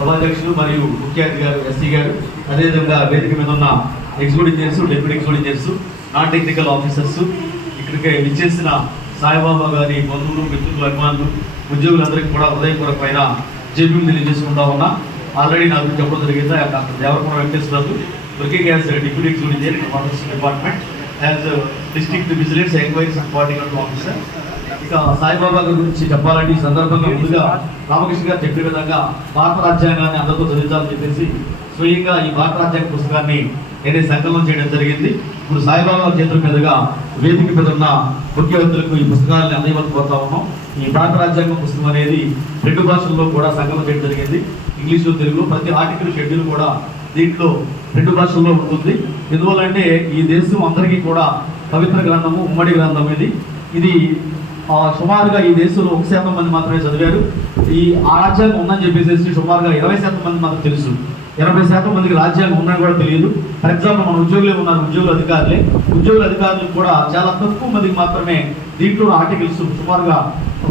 సభాధ్యక్షులు మరియు ముఖ్య అతిథి గారు ఎస్సీ గారు అదేవిధంగా వేదిక మీద ఉన్న executive engineers deputy executive engineers non technical officers ఇక్కడికి విచ్చేసిన సాయిబాబా గారి బంధువులు మిత్రులు అభిమానులు ఉద్యోగులందరికీ కూడా హృదయపూర్వకమైన జేబీలు తెలియజేసుకుంటా ఉన్నా. ఆల్రెడీ నాకు చెప్పడం జరిగింది doctor Devarakonda Venkateswara Rao working as deputy executive engineer department as district vigilance enquiries and coordinator officer. ఇక సాయిబాబా గురించి చెప్పాలంటే ఈ సందర్భంగా ముందుగా రామకృష్ణ గారు చెప్పే విధంగా భారత రాజ్యాంగాన్ని అందరితో చదివించాలని చెప్పేసి స్వయంగా ఈ భారత రాజ్యాంగ పుస్తకాన్ని నేనే సంకలనం చేయడం జరిగింది. ఇప్పుడు సాయిబాబా చేతుల మీదుగా వేదిక మీద ఉన్న ముఖ్యమంత్రులకు ఈ పుస్తకాలను అందజేయబోతా ఉన్నాం. ఈ భారత రాజ్యాంగ పుస్తకం అనేది రెండు భాషల్లో కూడా సంకలనం చేయడం జరిగింది. ఇంగ్లీషు తెలుగు ప్రతి ఆర్టికల్ షెడ్యూల్ కూడా దీంట్లో రెండు భాషల్లో ఉంటుంది. ఎందువల్లంటే ఈ దేశం అందరికీ కూడా పవిత్ర గ్రంథము ఉమ్మడి గ్రంథం ఇది. ఇది సుమారుగా ఈ దేశంలో ఒక శాతం మంది మాత్రమే చదివారు. ఈ ఆ రాజ్యాంగం ఉందని చెప్పేసి సుమారుగా ఇరవై శాతం మంది మాత్రం తెలుసు. ఎనభై శాతం మందికి రాజ్యాంగం ఉందని కూడా తెలియదు. ఫర్ ఎగ్జాంపుల్ మన ఉద్యోగులే ఉన్నారు ఉద్యోగుల అధికారులే. ఉద్యోగుల అధికారులు కూడా చాలా తక్కువ మందికి మాత్రమే దీంట్లో ఆర్టికల్స్ సుమారుగా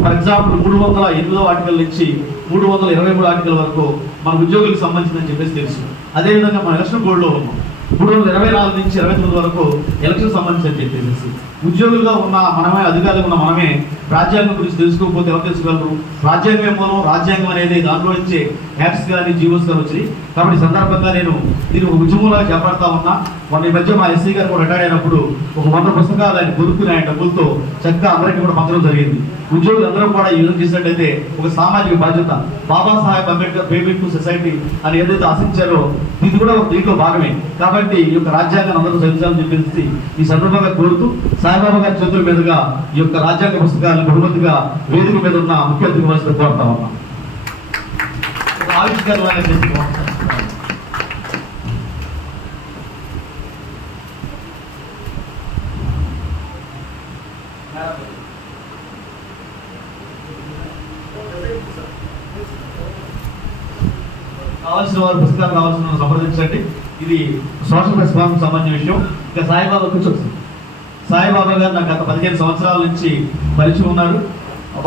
ఫర్ ఎగ్జాంపుల్ మూడు వందల ఎనిమిదో ఆర్టికల్ నుంచి మూడు వందల ఇరవై మూడు ఆర్టికల్ వరకు మన ఉద్యోగులకు సంబంధించిందని చెప్పేసి తెలుసు. అదేవిధంగా మన ఎలక్షన్ బోర్డులో ఉన్నాం. మూడు వందల ఇరవై నాలుగు నుంచి ఇరవై తొమ్మిది వరకు ఎలక్షన్ సంబంధించి అని చెప్పేసి ఉద్యోగులుగా ఉన్న మనమే అధికారులు ఉన్న మనమే రాజ్యాంగం గురించి తెలుసుకోకపోతే ఎవరు తెలుసుకోగలరు? రాజ్యాంగమే మూలం రాజ్యాంగం అనేది దాంట్లో నుంచి యాప్స్ కానీ జీవోస్ కానీ వచ్చినాయి. కాబట్టి సందర్భంగా నేను దీన్ని ఒక ఉద్యమంలాగా చేపడతా ఉన్నా. మొన్న ఈ మధ్య మా ఎస్సీ గారు కూడా రిటైర్ అయినప్పుడు ఒక వంద పుస్తకాలు ఆయన కొనుక్కుని ఆయన డబ్బులతో చక్కగా అందరికీ కూడా పంచడం జరిగింది. ఉద్యోగులు అందరూ కూడా ఈ విధంగా చేసినట్టయితే ఒక సామాజిక బాధ్యత. బాబాసాహెబ్ అంబేద్కర్ పేమెంట్ సొసైటీ అని ఏదైతే ఆశించారో ఇది కూడా ఒక దీంట్లో భాగమే. కాబట్టి ఈ యొక్క రాజ్యాంగాన్ని అందరూ చదివించాలని చెప్పేసి ఈ సందర్భంగా కోరుతూ సాయిబాబా గారి చేతుల మీదుగా ఈ యొక్క రాజ్యాంగ పుస్తకాలను బహుమతిగా వేదిక మీద ఉన్న ముఖ్య అతిథి వలసిన కోరుతా ఉన్నాం. ఆవిష్కరణ కావాల్సిన వారు పుస్తకాలు కావాల్సిన సంప్రదించండి. ఇది సోషల్ రెస్పాన్స్ సంబంధించిన విషయం. ఇంకా సాయిబాబా కూర్చొస్తుంది సాయిబాబా గారు నాకు గత పదిహేను సంవత్సరాల నుంచి పరిచయం ఉన్నారు.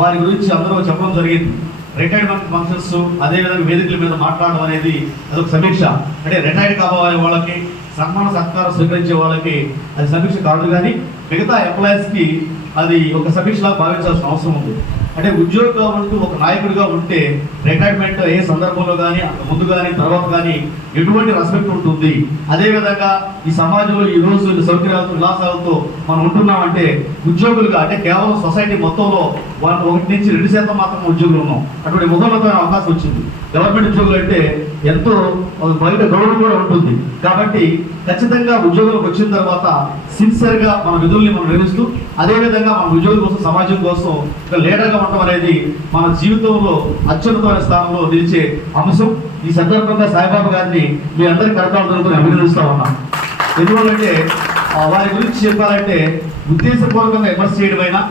వారి గురించి అందరూ చెప్పడం జరిగింది. రిటైర్మెంట్ ఫంక్షన్స్ అదేవిధంగా వేదికల మీద మాట్లాడడం అనేది అదొక సమీక్ష. అంటే రిటైర్డ్ కాబోయే వాళ్ళకి సన్మాన సత్కారం స్వీకరించే వాళ్ళకి అది సమీక్ష కాదు కానీ మిగతా ఎంప్లాయీస్కి అది ఒక సమీక్షలా భావించాల్సిన అవసరం ఉంది. అంటే ఉద్యోగిగా ఉంటూ ఒక నాయకుడిగా ఉంటే రిటైర్మెంట్ ఏ సందర్భంలో కానీ ముందు కానీ తర్వాత కానీ ఎటువంటి రెస్పెక్ట్ ఉంటుంది? అదేవిధంగా ఈ సమాజంలో ఈ రోజు సౌకర్యాలతో విలాసాలతో మనం ఉంటున్నామంటే ఉద్యోగులుగా అంటే కేవలం సొసైటీ మొత్తంలో వాళ్ళు ఒకటి నుంచి రెండు శాతం మాత్రం ఉద్యోగులు ఉన్నాం. అటువంటి ముఖోన్నతమైన అవకాశం వచ్చింది. గవర్నమెంట్ ఉద్యోగులు అంటే ఎంతో బయట గౌరవం కూడా ఉంటుంది. కాబట్టి ఖచ్చితంగా ఉద్యోగులకు వచ్చిన తర్వాత సిన్సియర్గా మన విధుల్ని మనం నిర్వహిస్తూ అదేవిధంగా మన ఉద్యోగుల కోసం సమాజం కోసం ఒక లీడర్గా ఉండడం అనేది మన జీవితంలో అత్యున్నతమైన స్థానంలో నిలిచే అంశం. ఈ సందర్భంగా సాయిబాబు గారిని మీ అందరి కరకాలు దొరుకుని అభినందిస్తూ ఉన్నాం. ఎందువల్లంటే వారి గురించి చెప్పాలంటే ఉద్దేశపూర్వకంగా విమర్శ చేయడమైనా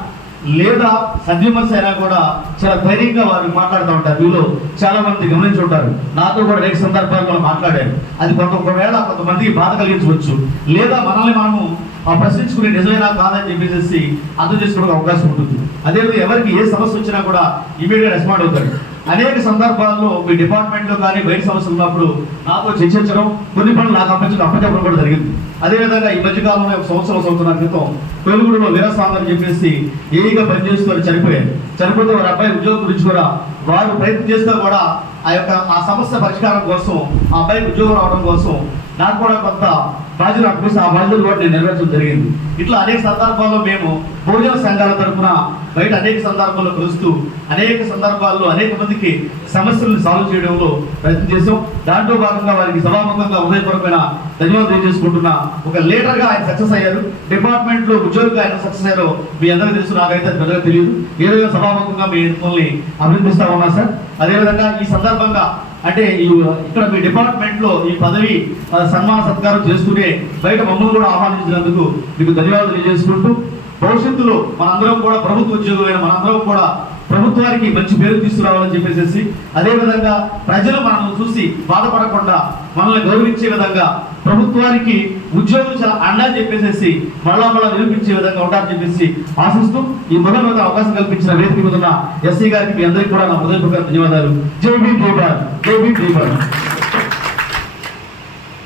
లేదా సద్విమర్శ అయినా కూడా చాలా ధైర్యంగా వారు మాట్లాడుతూ ఉంటారు. వీళ్ళు చాలా మంది గమనించి ఉంటారు. నాతో కూడా అనేక సందర్భాల్లో మాట్లాడారు. అది కొంత ఒకవేళ కొంతమందికి బాధ కలిగించవచ్చు. లేదా మనల్ని మనము ప్రశ్నించుకునే నిజమేనా కాదని చెప్పేసి అర్థం చేసుకోవడానికి అవకాశం ఉంటుంది. అదేవిధంగా ఎవరికి ఏ సమస్య వచ్చినా కూడా ఇమీడియట్ రెస్పాండ్ అవుతారు. అనేక సందర్భాల్లో మీ డిపార్ట్మెంట్లో కానీ బయట సమస్యలు ఉన్నప్పుడు నాతో చర్చించడం కొన్ని పనులు నాకు అప్పగించడం అప్పచెప్పడం కూడా జరిగింది. అదేవిధంగా ఈ మధ్యకాలంలో ఒక సంవత్సరం సంవత్సరాల క్రితం పెరుగుడులో వీరస్వామి అని చెప్పేసి ఏగా పనిచేస్తూ చనిపోయారు. చనిపోతే వారి అబ్బాయి ఉద్యోగం గురించి కూడా వారు ప్రయత్నం చేస్తే కూడా ఆ యొక్క ఆ సమస్య పరిష్కారం కోసం ఆ అబ్బాయికి ఉద్యోగం రావడం కోసం నాకు కూడా కొంత బాధ్యత అనిపిస్తే ఆ బాధ్యతలు కూడా నేను నెరవేర్చడం జరిగింది. ఇట్లా అనేక సందర్భాల్లో మేము భోజన సంఘాల తరఫున బయట అనేక సందర్భాల్లో కలుస్తూ అనేక సందర్భాల్లో అనేక మందికి సమస్యలను సాల్వ్ చేయడంలో ప్రయత్నం చేసాం దాంట్లో భాగంగా వారికి సభాముఖంగా ఉదయపరమైన ధన్యవాదాలు తెలియజేసుకుంటున్నా. ఒక లీడర్గా ఆయన సక్సెస్ అయ్యారు. డిపార్ట్మెంట్లో ఉద్యోగిగా ఆయన సక్సెస్ అయ్యారో మీ అందరికీ తెలుసు. నాకైతే పెద్దగా తెలియదు. ఏదైనా సభాముఖంగా మీ మిమ్మల్ని అభినందిస్తా ఉన్నా సార్? అదేవిధంగా ఈ సందర్భంగా అంటే ఈ ఇక్కడ మీ డిపార్ట్మెంట్లో ఈ పదవి సన్మాన సత్కారం చేస్తూనే బయట మమ్మల్ని కూడా ఆహ్వానించినందుకు మీకు ధన్యవాదాలు తెలియజేసుకుంటూ భవిష్యత్తులో మనందరం కూడా ప్రభుత్వ ఉద్యోగులైన మనందరం కూడా ప్రభుత్వానికి మంచి పేరు తీసుకురావాలని చెప్పేసి అదే విధంగా ప్రజలు మనల్ని చూసి బాధపడకుండా మనల్ని గౌరవించే విధంగా ప్రభుత్వానికి ఉద్యోగులు చాలా అండా చెప్పేసి మళ్ళా మళ్ళా నిరూపించే విధంగా ఉంటారని చెప్పేసి ఆశిస్తూ ఈ మొదలు అవకాశం కల్పించిన వేదిక మీద ఉన్న ఎస్సీ గారికి మీ అందరికీ కూడా నా మొదటి ధన్యవాదాలు. జై భీమ్ జై భారత్. జై భీమ్ జై భారత్.